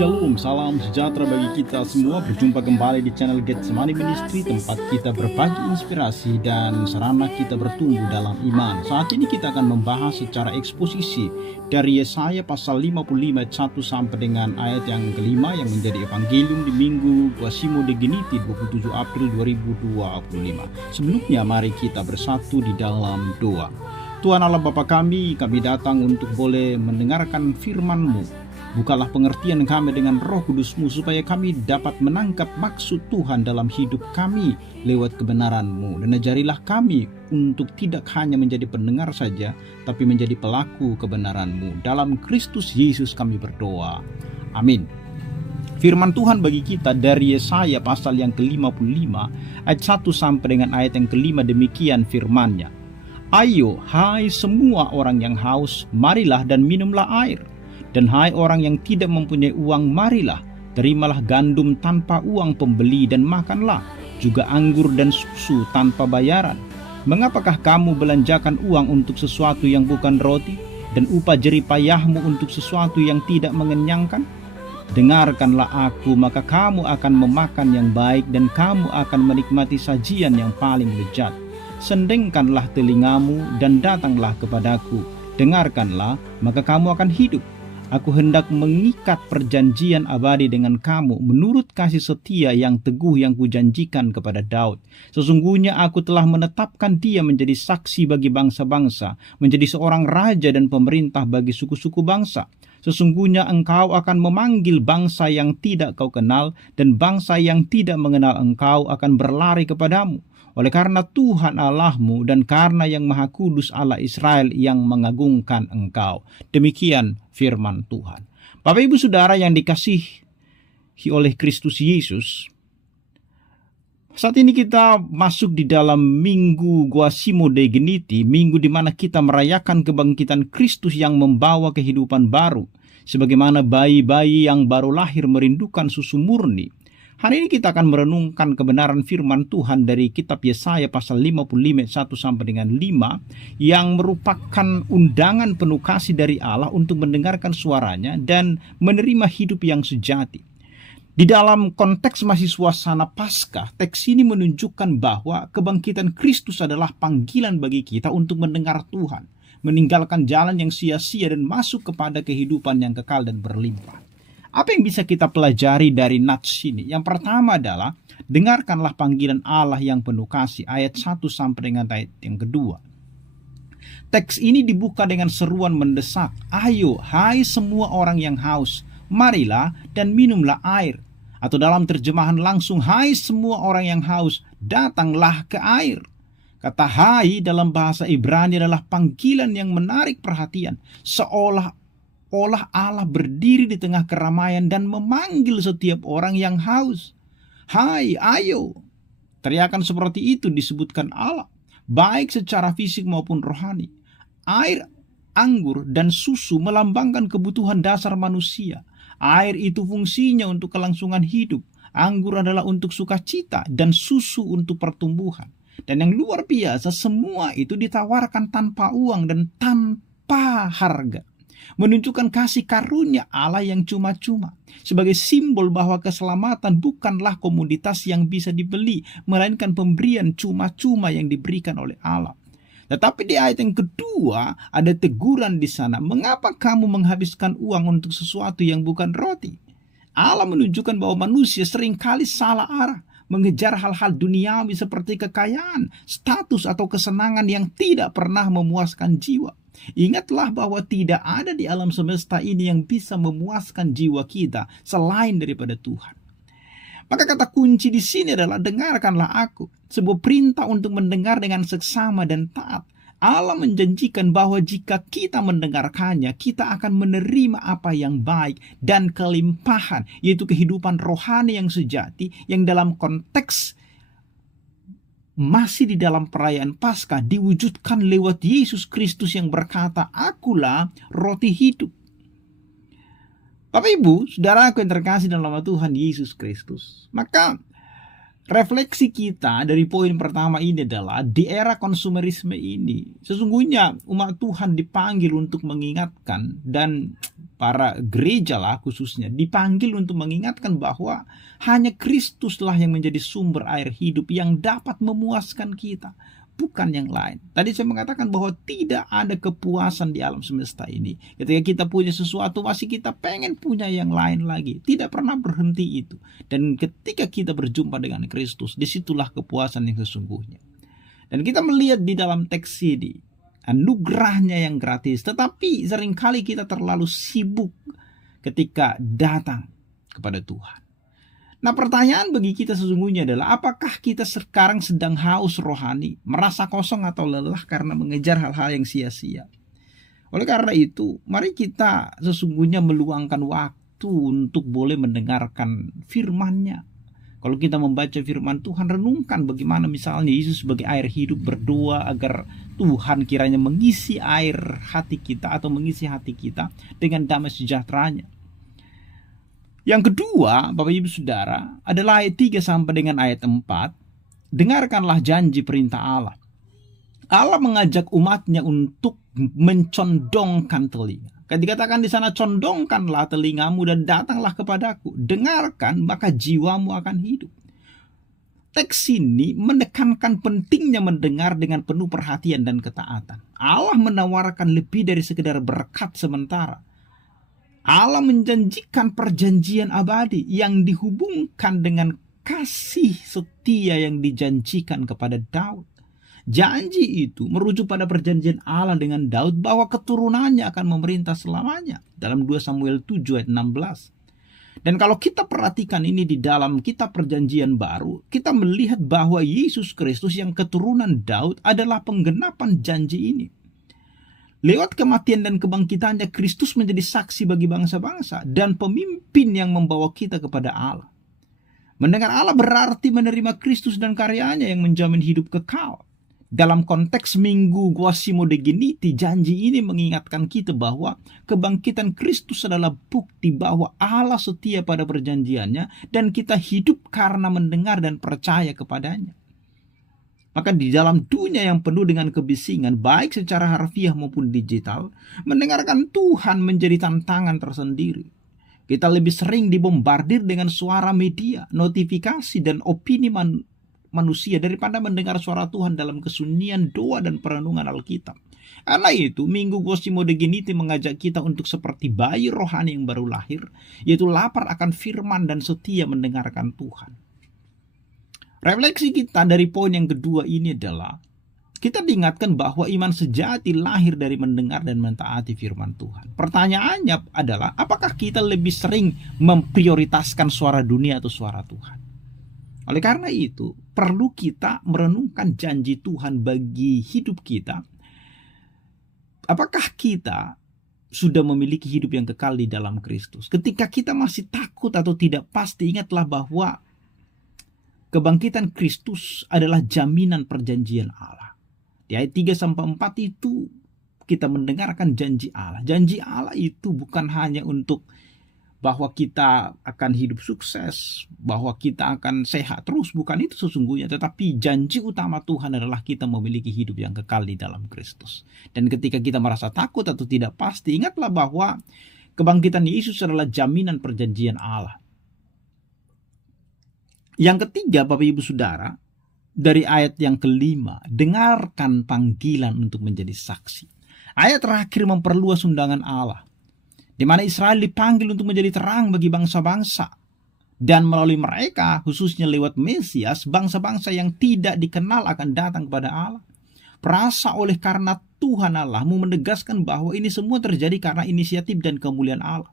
Shalom, salam sejahtera bagi kita semua. Berjumpa kembali di channel Getsemani Ministry, tempat kita berbagi inspirasi dan sarana kita bertumbuh dalam iman. Saat ini kita akan membahas secara eksposisi dari Yesaya pasal 55 ayat 1 sampai dengan ayat yang kelima yang menjadi evangelium di Minggu Guasimo de Geniti 27 April 2025. Sebelumnya mari kita bersatu di dalam doa. Tuhan Allah Bapa kami datang untuk boleh mendengarkan firman-Mu. Bukalah pengertian kami dengan Roh Kudus-Mu supaya kami dapat menangkap maksud Tuhan dalam hidup kami lewat kebenaran-Mu. Dan ajarilah kami untuk tidak hanya menjadi pendengar saja, tapi menjadi pelaku kebenaran-Mu. Dalam Kristus Yesus kami berdoa. Amin. Firman Tuhan bagi kita dari Yesaya pasal yang ke-55 ayat 1 sampai dengan ayat yang kelima, demikian firman-Nya. Ayo, hai semua orang yang haus, marilah dan minumlah air. Dan hai orang yang tidak mempunyai uang, marilah, terimalah gandum tanpa uang pembeli dan makanlah, juga anggur dan susu tanpa bayaran. Mengapakah kamu belanjakan uang untuk sesuatu yang bukan roti, dan upah jerih payahmu untuk sesuatu yang tidak mengenyangkan? Dengarkanlah aku, maka kamu akan memakan yang baik, dan kamu akan menikmati sajian yang paling lezat. Sendengkanlah telingamu dan datanglah kepadaku. Dengarkanlah, maka kamu akan hidup. Aku hendak mengikat perjanjian abadi dengan kamu menurut kasih setia yang teguh yang kujanjikan kepada Daud. Sesungguhnya aku telah menetapkan dia menjadi saksi bagi bangsa-bangsa, menjadi seorang raja dan pemerintah bagi suku-suku bangsa. Sesungguhnya engkau akan memanggil bangsa yang tidak kau kenal, dan bangsa yang tidak mengenal engkau akan berlari kepadamu. Oleh karena Tuhan Allahmu dan karena yang Maha Kudus Allah Israel yang mengagungkan engkau. Demikian firman Tuhan. Bapak Ibu Saudara yang dikasihi oleh Kristus Yesus, saat ini kita masuk di dalam Minggu Guasimo de Geniti, minggu di mana kita merayakan kebangkitan Kristus yang membawa kehidupan baru. Sebagaimana bayi-bayi yang baru lahir merindukan susu murni. Hari ini kita akan merenungkan kebenaran firman Tuhan dari kitab Yesaya pasal 55 1 sampai dengan 5 yang merupakan undangan penuh kasih dari Allah untuk mendengarkan suaranya dan menerima hidup yang sejati. Di dalam konteks masih suasana Paskah, teks ini menunjukkan bahwa kebangkitan Kristus adalah panggilan bagi kita untuk mendengar Tuhan, meninggalkan jalan yang sia-sia dan masuk kepada kehidupan yang kekal dan berlimpah. Apa yang bisa kita pelajari dari nats ini? Yang pertama adalah, dengarkanlah panggilan Allah yang penuh kasih, ayat 1 sampai dengan ayat yang kedua. Teks ini dibuka dengan seruan mendesak, ayo hai semua orang yang haus, marilah dan minumlah air. Atau dalam terjemahan langsung, hai semua orang yang haus, datanglah ke air. Kata hai dalam bahasa Ibrani adalah panggilan yang menarik perhatian, seolah Allah berdiri di tengah keramaian dan memanggil setiap orang yang haus. Hai, ayo. Teriakan seperti itu disebutkan Allah, baik secara fisik maupun rohani. Air, anggur, dan susu melambangkan kebutuhan dasar manusia. Air itu fungsinya untuk kelangsungan hidup. Anggur adalah untuk sukacita dan susu untuk pertumbuhan. Dan yang luar biasa, semua itu ditawarkan tanpa uang dan tanpa harga. Menunjukkan kasih karunia Allah yang cuma-cuma, sebagai simbol bahwa keselamatan bukanlah komoditas yang bisa dibeli, melainkan pemberian cuma-cuma yang diberikan oleh Allah. Tetapi di ayat yang kedua ada teguran di sana, mengapa kamu menghabiskan uang untuk sesuatu yang bukan roti? Allah menunjukkan bahwa manusia seringkali salah arah, mengejar hal-hal duniawi seperti kekayaan, status atau kesenangan yang tidak pernah memuaskan jiwa. Ingatlah bahwa tidak ada di alam semesta ini yang bisa memuaskan jiwa kita selain daripada Tuhan. Maka kata kunci di sini adalah dengarkanlah aku, sebuah perintah untuk mendengar dengan seksama dan taat. Allah menjanjikan bahwa jika kita mendengarkannya, kita akan menerima apa yang baik dan kelimpahan, yaitu kehidupan rohani yang sejati, yang dalam konteks masih di dalam perayaan Paskah diwujudkan lewat Yesus Kristus yang berkata, akulah roti hidup. Bapak Ibu, saudaraku yang terkasih dalam nama Tuhan Yesus Kristus, maka refleksi kita dari poin pertama ini adalah di era konsumerisme ini, sesungguhnya umat Tuhan dipanggil untuk mengingatkan, dan para gereja lah khususnya dipanggil untuk mengingatkan bahwa hanya Kristuslah yang menjadi sumber air hidup yang dapat memuaskan kita, bukan yang lain. Tadi saya mengatakan bahwa tidak ada kepuasan di alam semesta ini. Ketika kita punya sesuatu, masih kita pengen punya yang lain lagi. Tidak pernah berhenti itu. Dan ketika kita berjumpa dengan Kristus, disitulah kepuasan yang sesungguhnya. Dan kita melihat di dalam teks ini, anugerahnya yang gratis. Tetapi seringkali kita terlalu sibuk ketika datang kepada Tuhan. Nah, pertanyaan bagi kita sesungguhnya adalah, apakah kita sekarang sedang haus rohani, merasa kosong atau lelah karena mengejar hal-hal yang sia-sia? Oleh karena itu, mari kita sesungguhnya meluangkan waktu untuk boleh mendengarkan firman-Nya. Kalau kita membaca firman Tuhan, renungkan bagaimana misalnya Yesus sebagai air hidup berdoa agar Tuhan kiranya mengisi air hati kita atau mengisi hati kita dengan damai sejahteranya. Yang kedua, Bapak Ibu Saudara, adalah ayat 3 sampai dengan ayat 4. Dengarkanlah janji perintah Allah. Allah mengajak umatnya untuk mencondongkan telinga. Dikatakan di sana, condongkanlah telingamu dan datanglah kepadaku. Dengarkan, maka jiwamu akan hidup. Teks ini menekankan pentingnya mendengar dengan penuh perhatian dan ketaatan. Allah menawarkan lebih dari sekedar berkat sementara. Allah menjanjikan perjanjian abadi yang dihubungkan dengan kasih setia yang dijanjikan kepada Daud. Janji itu merujuk pada perjanjian Allah dengan Daud bahwa keturunannya akan memerintah selamanya dalam 2 Samuel 7 ayat 16. Dan kalau kita perhatikan ini di dalam kitab perjanjian baru, kita melihat bahwa Yesus Kristus yang keturunan Daud adalah penggenapan janji ini. Lewat kematian dan kebangkitannya, Kristus menjadi saksi bagi bangsa-bangsa dan pemimpin yang membawa kita kepada Allah. Mendengar Allah berarti menerima Kristus dan karyanya yang menjamin hidup kekal. Dalam konteks Minggu Quasimodogeniti, janji ini mengingatkan kita bahwa kebangkitan Kristus adalah bukti bahwa Allah setia pada perjanjiannya dan kita hidup karena mendengar dan percaya kepadanya. Maka di dalam dunia yang penuh dengan kebisingan, baik secara harfiah maupun digital, mendengarkan Tuhan menjadi tantangan tersendiri. Kita lebih sering dibombardir dengan suara media, notifikasi, dan opini manusia daripada mendengar suara Tuhan dalam kesunyian doa dan perenungan Alkitab. Karena itu, Minggu Quasimodogeniti mengajak kita untuk seperti bayi rohani yang baru lahir, yaitu lapar akan firman dan setia mendengarkan Tuhan. Refleksi kita dari poin yang kedua ini adalah, kita diingatkan bahwa iman sejati lahir dari mendengar dan mentaati firman Tuhan. Pertanyaannya adalah, apakah kita lebih sering memprioritaskan suara dunia atau suara Tuhan? Oleh karena itu, perlu kita merenungkan janji Tuhan bagi hidup kita. Apakah kita sudah memiliki hidup yang kekal di dalam Kristus? Ketika kita masih takut atau tidak pasti, ingatlah bahwa kebangkitan Kristus adalah jaminan perjanjian Allah. Di ayat 3-4 itu kita mendengarkan janji Allah. Janji Allah itu bukan hanya untuk bahwa kita akan hidup sukses, bahwa kita akan sehat terus, bukan itu sesungguhnya. Tetapi janji utama Tuhan adalah kita memiliki hidup yang kekal di dalam Kristus. Dan ketika kita merasa takut atau tidak pasti, ingatlah bahwa kebangkitan Yesus adalah jaminan perjanjian Allah. Yang ketiga, Bapak Ibu Saudara, dari ayat yang kelima, dengarkan panggilan untuk menjadi saksi. Ayat terakhir memperluas undangan Allah, di mana Israel dipanggil untuk menjadi terang bagi bangsa-bangsa. Dan melalui mereka, khususnya lewat Mesias, bangsa-bangsa yang tidak dikenal akan datang kepada Allah. Perasa oleh karena Tuhan Allahmu menegaskan bahwa ini semua terjadi karena inisiatif dan kemuliaan Allah.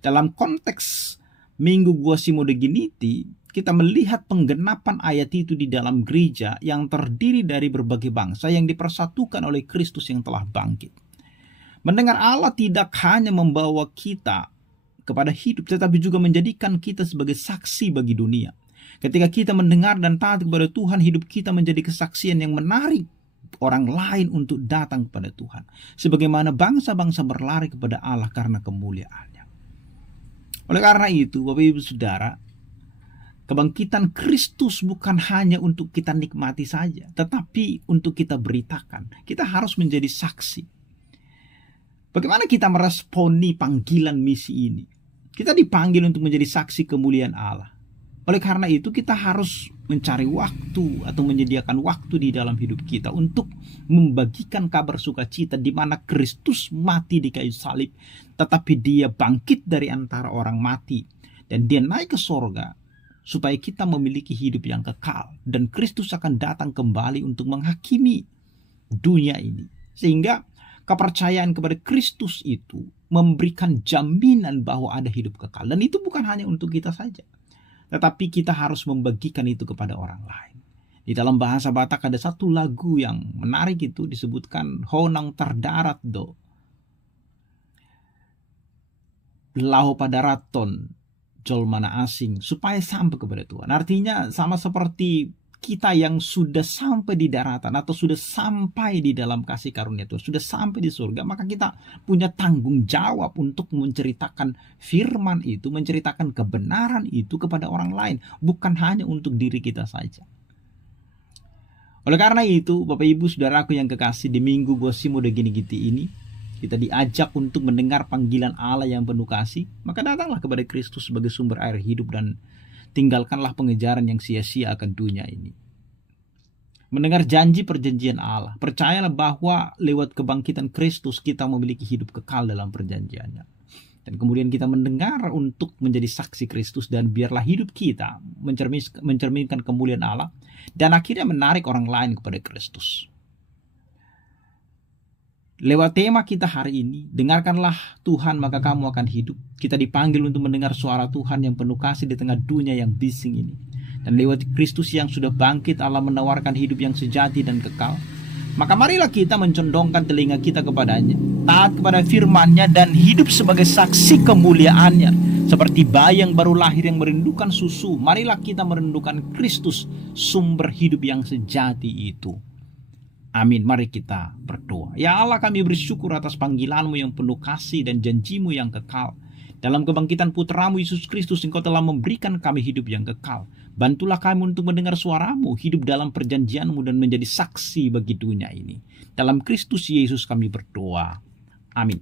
Dalam konteks Minggu Quasimodogeniti, kita melihat penggenapan ayat itu di dalam gereja yang terdiri dari berbagai bangsa yang dipersatukan oleh Kristus yang telah bangkit. Mendengar Allah tidak hanya membawa kita kepada hidup, tetapi juga menjadikan kita sebagai saksi bagi dunia. Ketika kita mendengar dan taat kepada Tuhan, hidup kita menjadi kesaksian yang menarik orang lain untuk datang kepada Tuhan. Sebagaimana bangsa-bangsa berlari kepada Allah karena kemuliaannya. Oleh karena itu, Bapak Ibu Saudara, Kebangkitan Kristus bukan hanya untuk kita nikmati saja, tetapi untuk kita beritakan. Kita harus menjadi saksi. Bagaimana kita meresponi panggilan misi ini? Kita dipanggil untuk menjadi saksi kemuliaan Allah. Oleh karena itu kita harus mencari waktu atau menyediakan waktu di dalam hidup kita untuk membagikan kabar sukacita di mana Kristus mati di kayu salib, tetapi dia bangkit dari antara orang mati dan dia naik ke sorga supaya kita memiliki hidup yang kekal, dan Kristus akan datang kembali untuk menghakimi dunia ini. Sehingga kepercayaan kepada Kristus itu memberikan jaminan bahwa ada hidup kekal, dan itu bukan hanya untuk kita saja, tetapi kita harus membagikan itu kepada orang lain. Di dalam bahasa Batak ada satu lagu yang menarik, itu disebutkan honang terdarat do lahu pada raton jol mana asing, supaya sampai kepada Tuhan. Artinya sama seperti kita yang sudah sampai di daratan atau sudah sampai di dalam kasih karunia Tuhan, sudah sampai di surga, maka kita punya tanggung jawab untuk menceritakan firman itu, menceritakan kebenaran itu kepada orang lain, bukan hanya untuk diri kita saja. Oleh karena itu, Bapak Ibu Saudaraku yang kekasih, di minggu Gosimo de Gini-Giti ini kita diajak untuk mendengar panggilan Allah yang penuh kasih. Maka datanglah kepada Kristus sebagai sumber air hidup dan tinggalkanlah pengejaran yang sia-sia akan dunia ini. Mendengar janji perjanjian Allah, percayalah bahwa lewat kebangkitan Kristus kita memiliki hidup kekal dalam perjanjiannya. Dan kemudian kita mendengar untuk menjadi saksi Kristus, dan biarlah hidup kita mencerminkan kemuliaan Allah dan akhirnya menarik orang lain kepada Kristus. Lewat tema kita hari ini, dengarkanlah Tuhan maka kamu akan hidup. Kita dipanggil untuk mendengar suara Tuhan yang penuh kasih di tengah dunia yang bising ini. Dan lewat Kristus yang sudah bangkit, Allah menawarkan hidup yang sejati dan kekal. Maka marilah kita mencondongkan telinga kita kepadanya, taat kepada firman-Nya, dan hidup sebagai saksi kemuliaan-Nya. Seperti bayi yang baru lahir yang merindukan susu, marilah kita merindukan Kristus, sumber hidup yang sejati itu. Amin. Mari kita berdoa. Ya Allah, kami bersyukur atas panggilan-Mu yang penuh kasih dan janji-Mu yang kekal. Dalam kebangkitan Putra-Mu Yesus Kristus, Engkau telah memberikan kami hidup yang kekal. Bantulah kami untuk mendengar suara-Mu, hidup dalam perjanjian-Mu, dan menjadi saksi bagi dunia ini. Dalam Kristus Yesus kami berdoa. Amin.